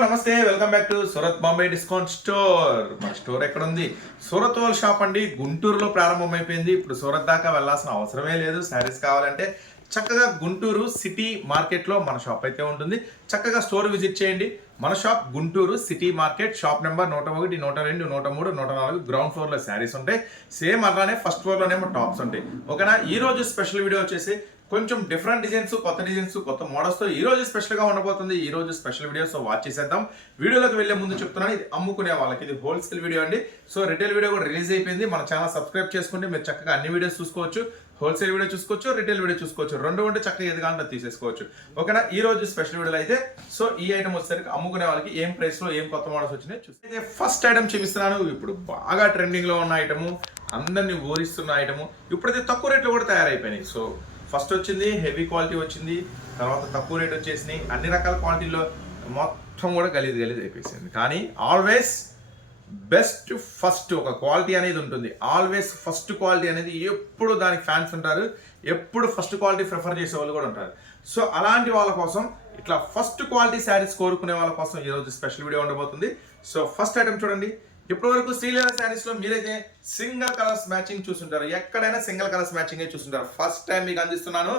నమస్తే welcome back to Surat Bombay discount store. మన store ఎక్కడ ఉంది సూరత్ వాళ్ళ షాప్ అండి. గుంటూరులో ప్రారంభమైపోయింది. ఇప్పుడు సూరత్ దాకా వెళ్ళాల్సిన అవసరమే లేదు. శారీస్ కావాలంటే చక్కగా గుంటూరు సిటీ మార్కెట్లో మన షాప్ అయితే ఉంటుంది. చక్కగా స్టోర్ విజిట్ చేయండి. మన shop Guntur city market. Shop number నూట ఒకటి నూట రెండు నూట మూడు నూట నాలుగు గ్రౌండ్ ఫ్లోర్లో శారీస్ ఉంటాయి. సేమ్ అలానే ఫస్ట్ ఫ్లోర్లోనేమో టాప్స్ ఉంటాయి. ఓకేనా? ఈ రోజు స్పెషల్ వీడియో వచ్చేసి కొంచెం డిఫరెంట్ డిజైన్స్ కొత్త డిజైన్స్ కొత్త మోడల్స్తో ఈ రోజు స్పెషల్గా ఉండబోతుంది. ఈ రోజు స్పెషల్ వీడియో సో వాచ్ చేసేద్దాం. వీడియోలోకి వెళ్ళే ముందు చెప్తున్నాను ఇది అమ్ముకునే వాళ్ళకి ఇది హోల్సేల్ వీడియో అండి. సో రిటైల్ వీడియో కూడా రిలీజ్ అయిపోయింది. మన ఛానల్ సబ్స్క్రైబ్ చేసుకుంటే మీరు చక్కగా అన్ని వీడియోస్ చూసుకోవచ్చు. హోల్సేల్ వీడియో చూసుకోవచ్చు రిటైల్ వీడియో చూసుకోవచ్చు. రెండు ఉంటే చక్కగా ఏది కావాలంటే తీసేసుకోవచ్చు. ఓకేనా? ఈ రోజు స్పెషల్ వీడియోలో అయితే సో ఈ ఐటమ్ వచ్చేసరికి అమ్ముకునే వాళ్ళకి ఏం ప్రైస్లో ఏం కొత్త మోడల్స్ వచ్చినాయి చూస్తే ఫస్ట్ ఐటమ్ చూపిస్తున్నాను. ఇప్పుడు బాగా ట్రెండింగ్లో ఉన్న ఐటము అందరినీ ఊరిస్తున్న ఐటము ఇప్పుడైతే తక్కువ రేట్లో కూడా తయారైపోయినాయి. సో ఫస్ట్ వచ్చింది హెవీ క్వాలిటీ వచ్చింది తర్వాత తక్కువ రేట్ వచ్చేసినాయి అన్ని రకాల క్వాలిటీలో మొత్తం కూడా గలీజ్ గలీజ్ అయిపోయింది. కానీ ఆల్వేస్ బెస్ట్ ఫస్ట్ ఒక క్వాలిటీ అనేది ఉంటుంది. ఆల్వేస్ ఫస్ట్ క్వాలిటీ అనేది ఎప్పుడు దానికి ఫ్యాన్స్ ఉంటారు ఎప్పుడు ఫస్ట్ క్వాలిటీ ప్రిఫర్ చేసే వాళ్ళు కూడా ఉంటారు. సో అలాంటి వాళ్ళ కోసం ఇట్లా ఫస్ట్ క్వాలిటీ శారీస్ కోరుకునే వాళ్ళ కోసం ఈరోజు స్పెషల్ వీడియో ఉండబోతుంది. సో ఫస్ట్ ఐటమ్ చూడండి. ఇప్పటి వరకు శ్రీలీల శారీస్లో మీరైతే సింగిల్ కలర్స్ మ్యాచింగ్ చూసుంటారు. ఎక్కడైనా సింగిల్ కలర్స్ మ్యాచింగ్ చూసుంటారు. ఫస్ట్ టైం మీకు అందిస్తున్నాను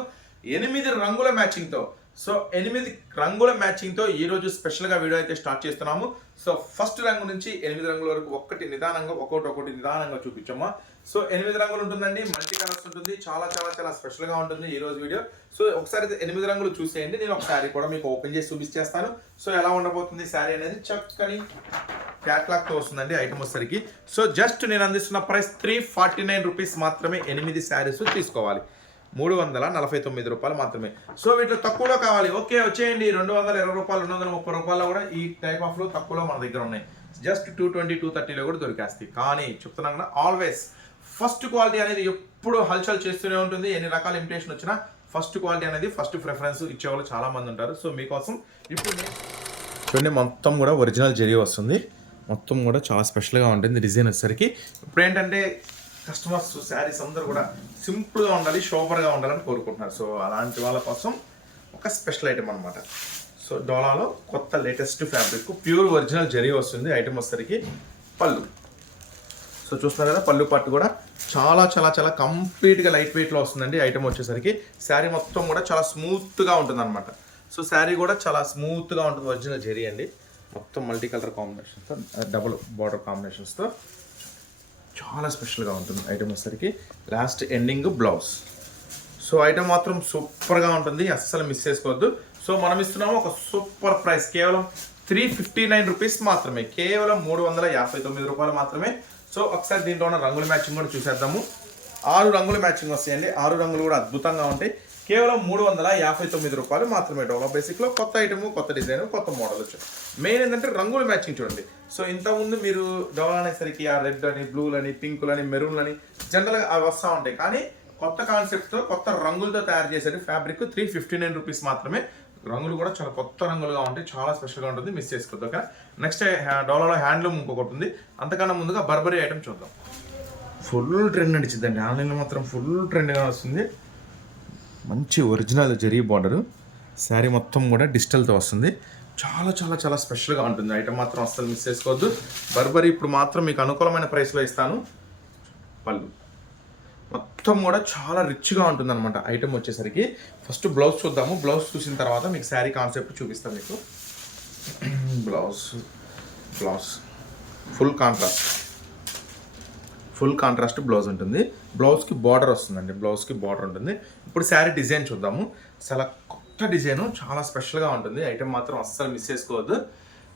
ఎనిమిది రంగుల మ్యాచింగ్తో. సో ఎనిమిది రంగుల మ్యాచింగ్తో ఈ రోజు స్పెషల్గా వీడియో అయితే స్టార్ట్ చేస్తున్నాము. సో ఫస్ట్ రంగు నుంచి ఎనిమిది రంగుల వరకు ఒక్కటి నిదానంగా ఒక్కొక్కటి ఒకటి నిదానంగా చూపించాము సో ఎనిమిది రంగులు ఉంటుందండి. మల్టీ కలర్స్ ఉంటుంది. చాలా చాలా చాలా స్పెషల్గా ఉంటుంది ఈ రోజు వీడియో. సో ఒకసారి అయితే ఎనిమిది రంగులు చూసేయండి. నేను ఒక శారీ కూడా మీకు ఓపెన్ చేసి చూపించేస్తాను సో ఎలా ఉండబోతుంది శారీ అనేది చక్కని క్యాట్లాగ్తో వస్తుందండి ఐటమ్ వచ్చేసరికి. సో జస్ట్ నేను అందిస్తున్న price three forty nine rupees మాత్రమే ఎనిమిది శారీస్ తీసుకోవాలి. మూడు వందల నలభై తొమ్మిది రూపాయలు మాత్రమే. సో వీటిలో తక్కువలో కావాలి. ఓకే వచ్చేయండి. రెండు వందల ఇరవై రూపాయలు రెండు వందల ముప్పై రూపాయలు కూడా ఈ టైప్ ఆఫ్లో తక్కువలో మన దగ్గర ఉన్నాయి. జస్ట్ టూ ట్వంటీ టూ థర్టీలో కూడా దొరికేస్తాయి. కానీ చెప్తున్నా కదా ఆల్వేస్ ఫస్ట్ క్వాలిటీ అనేది ఎప్పుడు హల్చల్ చేస్తూనే ఉంటుంది. ఎన్ని రకాల ఇమిటేషన్ వచ్చినా ఫస్ట్ క్వాలిటీ అనేది ఫస్ట్ ప్రిఫరెన్స్ ఇచ్చేవాళ్ళు చాలామంది ఉంటారు. సో మీకోసం ఇప్పుడు చూడండి మొత్తం కూడా ఒరిజినల్ జరిగి వస్తుంది. మొత్తం కూడా చాలా స్పెషల్గా ఉంటుంది డిజైన్ వచ్చేసరికి. ఇప్పుడు ఏంటంటే కస్టమర్స్ శారీస్ అందరూ కూడా సింపుల్గా ఉండాలి షోపర్గా ఉండాలని కోరుకుంటున్నారు. సో అలాంటి వాళ్ళ కోసం ఒక స్పెషల్ ఐటమ్ అనమాట సో డోలాలో కొత్త latest fabric pure original zari వస్తుంది. ఐటమ్ వచ్చేసరికి పళ్ళు. సో చూస్తున్నారు కదా పళ్ళు పట్టు కూడా చాలా చాలా చాలా కంప్లీట్గా లైట్ వెయిట్లో వస్తుందండి. ఐటమ్ వచ్చేసరికి శారీ మొత్తం కూడా చాలా స్మూత్గా ఉంటుంది అనమాట సో శారీ కూడా చాలా స్మూత్గా ఉంటుంది ఒరిజినల్ జెరీ అండి. మొత్తం మల్టీ కలర్ కాంబినేషన్స్తో డబుల్ బార్డర్ కాంబినేషన్స్తో చాలా స్పెషల్గా ఉంటుంది ఐటమ్ వచ్చేసరికి last ending blouse so item మాత్రం సూపర్గా ఉంటుంది. అస్సలు మిస్ చేసుకోవద్దు. సో మనం ఇస్తున్నాము ఒక సూపర్ ప్రైస్ కేవలం త్రీ ఫిఫ్టీ నైన్ రూపీస్ మాత్రమే. కేవలం మూడు వందల యాభై తొమ్మిది రూపాయలు మాత్రమే. సో ఒకసారి దీంట్లో ఉన్న రంగుల మ్యాచింగ్ కూడా చూసేద్దాము. ఆరు రంగుల మ్యాచింగ్ వస్తాయండి. ఆరు రంగులు కూడా అద్భుతంగా ఉంటాయి. కేవలం మూడు వందల యాభై తొమ్మిది రూపాయలు మాత్రమే డెవలప్ బేసిక్లో. కొత్త ఐటమ్ కొత్త డిజైన్ కొత్త మోడల్ వచ్చాయి. మెయిన్ ఏంటంటే రంగులు మ్యాచింగ్ చూడండి. సో ఇంతకుముందు మీరు డోలా అనేసరికి ఆ రెడ్ అని బ్లూలని పింకులని మెరూన్లని జనరల్గా అవి వస్తూ ఉంటాయి. కానీ కొత్త కాన్సెప్ట్తో కొత్త రంగులతో తయారు చేసే fabric three fifty nine rupees మాత్రమే. రంగులు కూడా చాలా కొత్త రంగులుగా ఉంటాయి. చాలా స్పెషల్గా ఉంటుంది. మిస్ చేసుకోవద్దు ఓకే నెక్స్ట్ డోలాలో హ్యాండ్లూమ్ ఇంకొకటి ఉంది. అంతకన్నా ముందుగా బర్బరీ ఐటమ్ చూద్దాం. ఫుల్ ట్రెండ్ నడిచిద్దండి. ఆన్లైన్లో మాత్రం ఫుల్ ట్రెండ్గా వస్తుంది. మంచి ఒరిజినల్ జరీ బార్డరు శారీ మొత్తం కూడా డిజిటల్తో వస్తుంది. చాలా చాలా చాలా స్పెషల్గా ఉంటుంది. ఐటమ్ మాత్రం అస్సలు మిస్ చేసుకోవద్దు. బర్బరీ ఇప్పుడు మాత్రం మీకు అనుకూలమైన ప్రైస్లో ఇస్తాను. పళ్ళు. మొత్తం కూడా చాలా రిచ్గా ఉంటుంది అనమాట ఐటమ్ వచ్చేసరికి. ఫస్ట్ బ్లౌజ్ చూద్దాము. బ్లౌజ్ చూసిన తర్వాత మీకు శారీ కాన్సెప్ట్ చూపిస్తాను మీకు. Blouse blouse full contrast full contrast blouse ఉంటుంది. బ్లౌజ్కి బార్డర్ వస్తుందండి. బ్లౌజ్కి బార్డర్ ఉంటుంది. ఇప్పుడు శారీ డిజైన్ చూద్దాము. చాలా కొత్త డిజైన్. చాలా స్పెషల్గా ఉంటుంది. ఐటెం మాత్రం అస్సలు మిస్ చేసుకోవద్దు.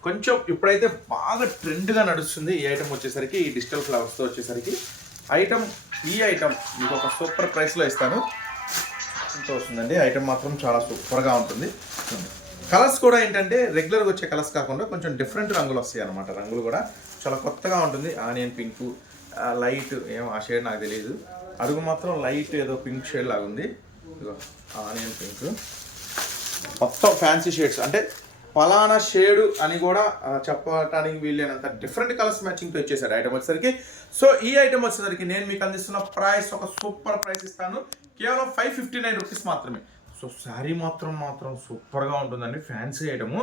కొంచెం ఇప్పుడైతే బాగా ట్రెండ్గా నడుస్తుంది ఈ ఐటమ్ వచ్చేసరికి ఈ డిజిటల్ ఫ్లవర్స్తో వచ్చేసరికి. ఐటమ్ ఈ ఐటెం మీకు ఒక సూపర్ ప్రైస్లో ఇస్తాను. ఇంత వస్తుందండి? ఐటెం మాత్రం చాలా సూపర్గా ఉంటుంది. కలర్స్ కూడా ఏంటంటే రెగ్యులర్గా వచ్చే కలర్స్ కాకుండా కొంచెం డిఫరెంట్ రంగులు వస్తాయి అన్నమాట రంగులు కూడా చాలా కొత్తగా ఉంటుంది. ఆనియన్ పింక్ లైట్ ఏం ఆ షేడ్ నాకు తెలియదు అడుగు మాత్రం లైట్ ఏదో పింక్ షేడ్ లాగా ఉంది. ఇదిగో ఆనియన్ పింక్. మొత్తం ఫ్యాన్సీ షేడ్స్ అంటే ఫలానా షేడు అని కూడా చెప్పటానికి వీలైనంత డిఫరెంట్ కలర్స్ మ్యాచింగ్తో ఇచ్చేసారు ఐటమ్ వచ్చేసరికి. సో ఈ ఐటమ్ వచ్చేసరికి నేను మీకు అందిస్తున్న ప్రైస్ ఒక సూపర్ ప్రైస్ ఇస్తాను. కేవలం ఫైవ్ ఫిఫ్టీ నైన్ రూపీస్ మాత్రమే. సో శారీ మాత్రం మాత్రం సూపర్గా ఉంటుందండి. ఫ్యాన్సీ ఐటము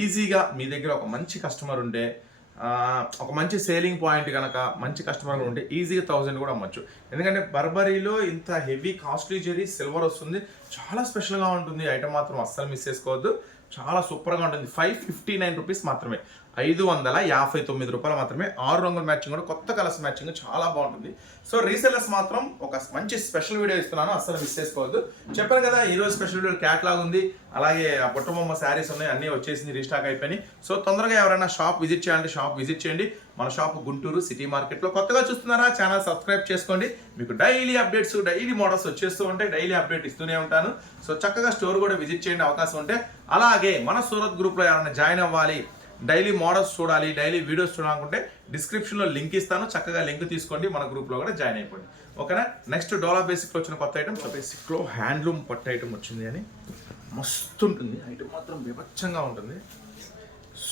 ఈజీగా మీ దగ్గర ఒక మంచి కస్టమర్ ఉంటే ఒక మంచి సేలింగ్ పాయింట్ కనుక మంచి కస్టమర్లు ఉంటే ఈజీగా థౌజండ్ కూడా అమ్మచ్చు. ఎందుకంటే బర్బరీలో ఇంత హెవీ కాస్ట్లీ జరీ సిల్వర్ వస్తుంది. చాలా స్పెషల్గా ఉంటుంది. ఐటమ్ మాత్రం అస్సలు మిస్ చేసుకోవద్దు. చాలా సూపర్గా ఉంటుంది. ఫైవ్ ఫిఫ్టీ నైన్ రూపీస్ మాత్రమే. ఐదు వందల యాభై తొమ్మిది రూపాయలు మాత్రమే ఆరు రంగుల మ్యాచింగ్ కూడా కొత్త కలర్స్ మ్యాచింగ్ చాలా బాగుంటుంది. సో రీసెల్లర్స్ మాత్రం ఒక మంచి స్పెషల్ వీడియో ఇస్తున్నాను అస్సలు మిస్ చేసుకోవద్దు. చెప్పాను కదా ఈ రోజు స్పెషల్ వీడియో క్యాట్లాగ్ ఉంది. అలాగే ఆ బుట్టబొమ్మ శారీస్ ఉన్నాయి అన్నీ వచ్చేసింది రీస్టాక్ అయిపోయినాయి. సో తొందరగా ఎవరైనా షాప్ విజిట్ చేయాలంటే షాప్ విజిట్ చేయండి. మన షాప్ గుంటూరు సిటీ మార్కెట్లో కొత్తగా చూస్తున్నారా? ఛానల్ సబ్స్క్రైబ్ చేసుకోండి. మీకు డైలీ అప్డేట్స్ డైలీ మోడల్స్ వచ్చేస్తూ ఉంటాయి. డైలీ అప్డేట్ ఇస్తూనే ఉంటాను. సో చక్కగా స్టోర్ కూడా విజిట్ చేయండి అవకాశం ఉంటే. అలాగే మన సూరత్ గ్రూప్లో ఎవరైనా జాయిన్ అవ్వాలి డైలీ మోడల్స్ చూడాలి డైలీ వీడియోస్ చూడాలనుకుంటే డిస్క్రిప్షన్లో లింక్ ఇస్తాను. చక్కగా లింక్ తీసుకోండి మన గ్రూప్లో కూడా జాయిన్ అయిపోండి. ఓకేనా? నెక్స్ట్ డోలా బేసిక్లో వచ్చిన కొత్త ఐటమ్ బేసిక్లో హ్యాండ్లూమ్ పట్టు ఐటమ్ వచ్చింది అని. మస్తు ఉంటుంది. ఐటమ్ మాత్రం విభత్సంగా ఉంటుంది.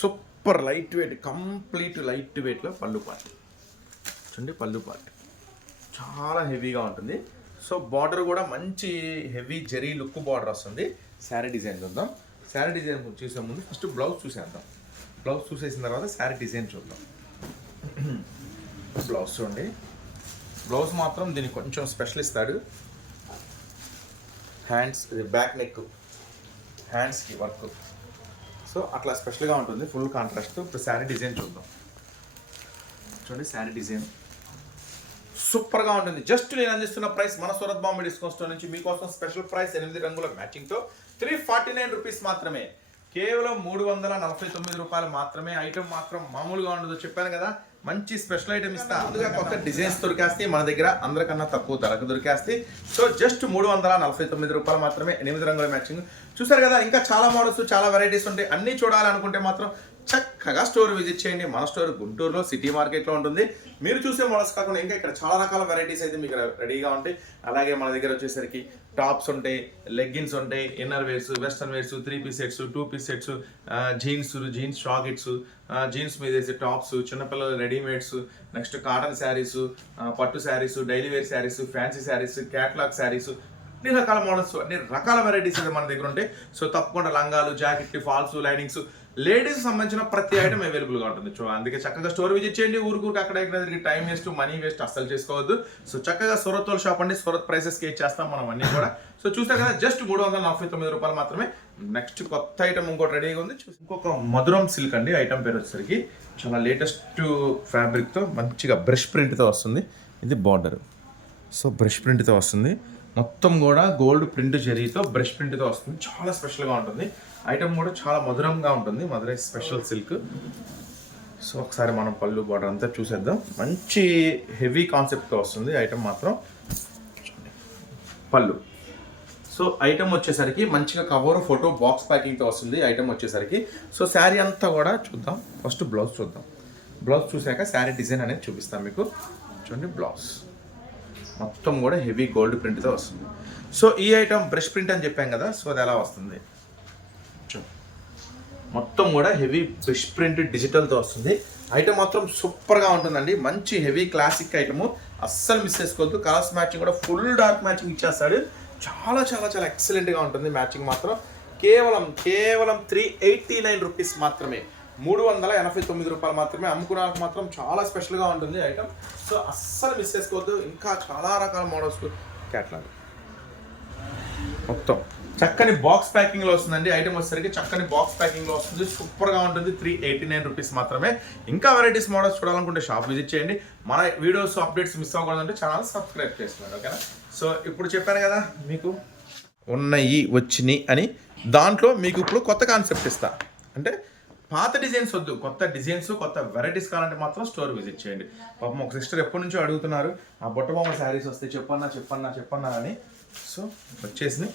Super light weight complete light వెయిట్లో పళ్ళు పార్ట్. చూడండి పళ్ళు పార్ట్. చాలా హెవీగా ఉంటుంది. సో బార్డర్ కూడా మంచి హెవీ జరీ లుక్ బార్డర్ వస్తుంది. శారీ డిజైన్ చూద్దాం. శారీ డిజైన్ చూసే ముందు ఫస్ట్ బ్లౌజ్ చూసేద్దాం. బ్లౌజ్ చూసేసిన తర్వాత శారీ డిజైన్ చూద్దాం. బ్లౌజ్ చూడండి. బ్లౌజ్ మాత్రం దీనికి కొంచెం స్పెషల్ ఇస్తాడు హ్యాండ్స్ ఇది బ్యాక్ నెక్ హ్యాండ్స్కి వర్క్. సో అట్లా స్పెషల్గా ఉంటుంది. Full contrast. ఇప్పుడు శారీ డిజైన్ చూద్దాం. చూడండి శారీ డిజైన్. సూపర్గా ఉంటుంది. జస్ట్ నేను అందిస్తున్న ప్రైస్ మన సూరత్ బాంబే డిస్కౌంట్ స్టోర్ నుంచి మీకోసం స్పెషల్ ప్రైస్ ఎనిమిది రంగుల మ్యాచింగ్తో త్రీ ఫార్టీ నైన్ రూపీస్ మాత్రమే. కేవలం మూడు వందల నలభై తొమ్మిది రూపాయలు మాత్రమే ఐటమ్ మాత్రం మామూలుగా ఉండదు. చెప్పాను కదా మంచి స్పెషల్ ఐటమ్ ఇస్తా. అందుగా కొత్త డిజైన్స్ దొరికేస్తే మన దగ్గర అందరికన్నా తక్కువ ధరకు దొరికేస్తాయి. సో జస్ట్ మూడు వందల నలభై తొమ్మిది రూపాయలు మాత్రమే ఎనిమిది రంగుల మ్యాచింగ్. చూసారు కదా ఇంకా చాలా మోడల్స్ చాలా వెరైటీస్ ఉంటాయి. అన్నీ చూడాలనుకుంటే మాత్రం చక్కగా స్టోర్ విజిట్ చేయండి. మన స్టోర్ గుంటూరులో సిటీ మార్కెట్లో ఉంటుంది. మీరు చూసే మోడల్స్ కాకుండా ఇంకా ఇక్కడ చాలా రకాల వెరైటీస్ అయితే మీకు రెడీగా ఉంటాయి. అలాగే మన దగ్గర వచ్చేసరికి టాప్స్ ఉంటాయి లెగ్గిన్స్ ఉంటాయి inner wears western wears three piece sets two piece sets jeans jeans shackets jeans మీద వేసే టాప్స్ చిన్నపిల్లల రెడీమేడ్స్ నెక్స్ట్ కాటన్ శారీస్ పట్టు saris daily wear saris fancy saris catalogue saris అన్ని రకాల మోడల్స్ అన్ని రకాల వెరైటీస్ అయితే మన దగ్గర ఉంటాయి. సో తప్పకుండా లంగాలు జాకెట్లు ఫాల్స్ లైనింగ్స్ లేడీస్ సంబంధించిన ప్రతి ఐటమ్ అవైలబుల్గా ఉంటుంది. సో అందుకే చక్కగా స్టోర్ విజిట్ చేయండి. ఊరుకూరికి అక్కడ ఇక్కడ టైం వేస్ట్ మనీ వేస్ట్ అస్సలు చేసుకోవద్దు. సో చక్కగా సూరత్ వాళ్ళ షాప్ అండి. సూరత్ ప్రైసెస్కి ఇచ్చేస్తాం మనం అన్ని కూడా. సో చూసారు కదా జస్ట్ మూడు వందల నలభై తొమ్మిది రూపాయలు మాత్రమే. నెక్స్ట్ కొత్త ఐటమ్ ఇంకోటి రెడీగా ఉంది. చూసి ఇంకొక మధురం సిల్క్ అండి. ఐటమ్ పేరు వచ్చేసరికి చాలా లేటెస్ట్ ఫ్యాబ్రిక్తో మంచిగా బ్రష్ ప్రింట్తో వస్తుంది. ఇది బార్డర్ సో బ్రష్ ప్రింట్తో వస్తుంది. మొత్తం కూడా గోల్డ్ ప్రింట్ జరీతో బ్రష్ ప్రింట్తో వస్తుంది. చాలా స్పెషల్గా ఉంటుంది. ఐటమ్ కూడా చాలా మధురంగా ఉంటుంది. Madurai special silk. సో ఒకసారి మనం పళ్ళు బార్డర్ అంతా చూసేద్దాం. మంచి హెవీ కాన్సెప్ట్తో వస్తుంది ఐటమ్ మాత్రం. పళ్ళు. సో ఐటమ్ వచ్చేసరికి మంచిగా కవర్ ఫోటో బాక్స్ ప్యాకింగ్తో వస్తుంది ఐటమ్ వచ్చేసరికి. సో శారీ అంతా కూడా చూద్దాం. ఫస్ట్ బ్లౌజ్ చూద్దాం. బ్లౌజ్ చూసాక శారీ డిజైన్ అనేది చూపిస్తాం మీకు. చూడండి బ్లౌజ్. మొత్తం కూడా హెవీ గోల్డ్ ప్రింట్తో వస్తుంది. సో ఈ ఐటమ్ బ్రష్ ప్రింట్ అని చెప్పాం కదా సో అది ఎలా వస్తుంది? మొత్తం కూడా హెవీ బ్రష్ ప్రింట్ డిజిటల్తో వస్తుంది. ఐటమ్ మాత్రం సూపర్గా ఉంటుందండి. మంచి హెవీ క్లాసిక్ ఐటమ్. అస్సలు మిస్ చేసుకోవద్దు. కలర్స్ మ్యాచింగ్ కూడా ఫుల్ డార్క్ మ్యాచింగ్ ఇచ్చేస్తాడు. చాలా చాలా చాలా ఎక్సలెంట్గా ఉంటుంది మ్యాచింగ్ మాత్రం. కేవలం కేవలం త్రీ ఎయిటీ నైన్ రూపీస్ మాత్రమే. మూడు వందల ఎనభై తొమ్మిది రూపాయలు మాత్రమే అమ్ముకోవడానికి మాత్రం చాలా స్పెషల్గా ఉంటుంది ఐటమ్ సో అస్సలు మిస్ చేసుకోవద్దు. ఇంకా చాలా రకాల మోడల్స్ క్యాట్లాగ్. మొత్తం. చక్కని బాక్స్ ప్యాకింగ్లో వస్తుందండి. ఐటమ్ వచ్చేసరికి చక్కని బాక్స్ ప్యాకింగ్లో వస్తుంది. సూపర్గా ఉంటుంది. త్రీ ఎయిటీ నైన్ రూపీస్ మాత్రమే. ఇంకా వెరైటీస్ మోడల్స్ చూడాలనుకుంటే షాప్ విజిట్ చేయండి. మన వీడియోస్ అప్డేట్స్ మిస్ అవ్వకూడదంటే ఛానల్ సబ్స్క్రైబ్ చేసుకోండి. ఓకేనా సో ఇప్పుడు చెప్పాను కదా మీకు? ఉన్నాయి వచ్చినాయి అని. దాంట్లో మీకు ఇప్పుడు కొత్త కాన్సెప్ట్ ఇస్తా. అంటే పాత డిజైన్స్ వద్దు. కొత్త డిజైన్స్ కొత్త వెరైటీస్ కావాలంటే మాత్రం స్టోర్ విజిట్ చేయండి. పాపం ఒక సిస్టర్ ఎప్పటి నుంచో అడుగుతున్నారు ఆ బొట్టబొమ్మ శారీస్ వస్తే చెప్పన్నా చెప్పన్నా చెప్పన్నా అని. సో వచ్చేసింది.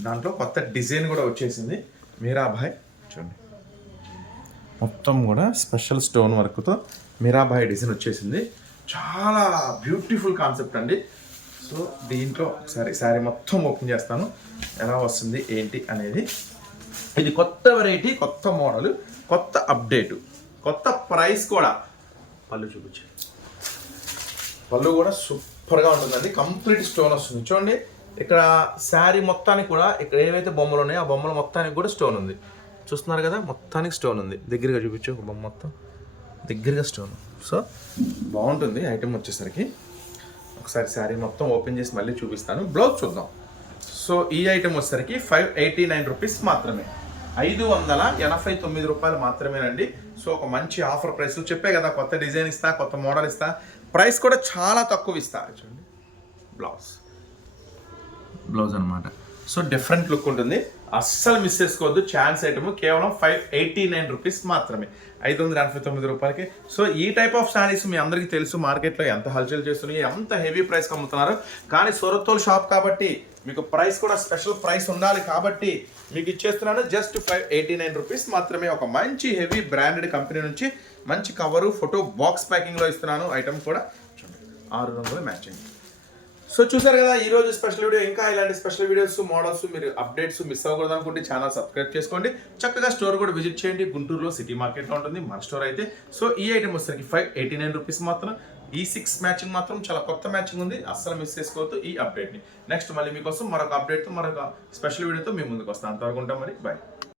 దాంట్లో కొత్త డిజైన్ కూడా వచ్చేసింది. మీరాబాయ్ చూడండి. మొత్తం కూడా స్పెషల్ స్టోన్ వర్క్తో మీరాబాయ్ డిజైన్ వచ్చేసింది. చాలా బ్యూటిఫుల్ కాన్సెప్ట్ అండి. సో దీంట్లో ఒకసారి శారీ మొత్తం ఓపెన్ చేస్తాను. ఎలా వస్తుంది ఏంటి అనేది. ఇది కొత్త వెరైటీ కొత్త మోడల్ కొత్త అప్డేట్ కొత్త ప్రైస్ కూడా. పళ్ళు చూపించండి. పళ్ళు కూడా సూపర్గా ఉంటుందండి. కంప్లీట్ స్టోన్ వస్తుంది. చూడండి. ఇక్కడ శారీ మొత్తానికి కూడా ఇక్కడ ఏవైతే బొమ్మలు ఉన్నాయో ఆ బొమ్మల మొత్తానికి కూడా స్టోన్ ఉంది. చూస్తున్నారు కదా? మొత్తానికి స్టోన్ ఉంది. దగ్గరగా చూపించు ఒక బొమ్మ మొత్తం. దగ్గరగా స్టోన్. సో బాగుంటుంది ఐటెం వచ్చేసరికి. ఒకసారి శారీ మొత్తం ఓపెన్ చేసి మళ్ళీ చూపిస్తాను. బ్లౌజ్ చూద్దాం. సో ఈ ఐటెం వచ్చేసరికి ఫైవ్ ఎయిటీ నైన్ రూపీస్ మాత్రమే. ఐదు వందల ఎనభై తొమ్మిది రూపాయలు మాత్రమేనండి. సో ఒక మంచి ఆఫర్ ప్రైస్. చెప్పే కదా కొత్త డిజైన్ ఇస్తా కొత్త మోడల్ ఇస్తా. ప్రైస్ కూడా చాలా తక్కువ ఇస్తా. చూడండి. బ్లౌజ్. బ్లౌజ్ అనమాట సో డిఫరెంట్ లుక్ ఉంటుంది. అస్సలు మిస్ చేసుకోవద్దు. ఛాన్స్ ఐటమ్ కేవలం ఫైవ్ ఎయిటీ నైన్ రూపీస్ మాత్రమే. ఐదు వందల ఎనభై తొమ్మిది రూపాయలకి. సో ఈ టైప్ ఆఫ్ శారీస్ మీ అందరికీ తెలుసు. మార్కెట్లో ఎంత హల్చల్ చేస్తున్నాయి ఎంత హెవీ ప్రైస్ అమ్ముతున్నారు. కానీ సొరత్తోలు షాప్ కాబట్టి మీకు ప్రైస్ కూడా స్పెషల్ ప్రైస్ ఉండాలి కాబట్టి మీకు ఇచ్చేస్తున్నాను. Just five eighty nine rupees మాత్రమే. ఒక మంచి హెవీ బ్రాండెడ్ కంపెనీ నుంచి మంచి కవరు ఫోటో బాక్స్ ప్యాకింగ్లో ఇస్తున్నాను. ఐటమ్ కూడా ఆరు ఆరు మ్యాచ్ మ్యాచింగ్ సో చూసారు కదా ఈ రోజు స్పెషల్ వీడియో ఇంకా ఇలాంటి స్పెషల్ వీడియోస్ మోడల్స్ మీరు అప్డేట్స్ మిస్ అవ్వకూడదు అనుకుంటే ఛానల్ సబ్స్క్రైబ్ చేసుకోండి. చక్కగా స్టోర్ కూడా విజిట్ చేయండి. గుంటూరులో సిటీ మార్కెట్లో ఉంటుంది మన స్టోర్ అయితే. సో ఈ ఐటమ్ వచ్చేసరికి ఫైవ్ ఎయిటీ నైన్ రూపీస్ మాత్రం. ఈ సిక్స్ మ్యాచింగ్ మాత్రం చాలా కొత్త మ్యాచింగ్ ఉంది. అస్సలు మిస్ చేసుకోవద్దు ఈ అప్డేట్ని నెక్స్ట్ మళ్ళీ మీకోసం మరొక అప్డేట్తో మరొక స్పెషల్ వీడియోతో మీ ముందుకు వస్తాను. అంతవరకు ఉంటాం మరి. బాయ్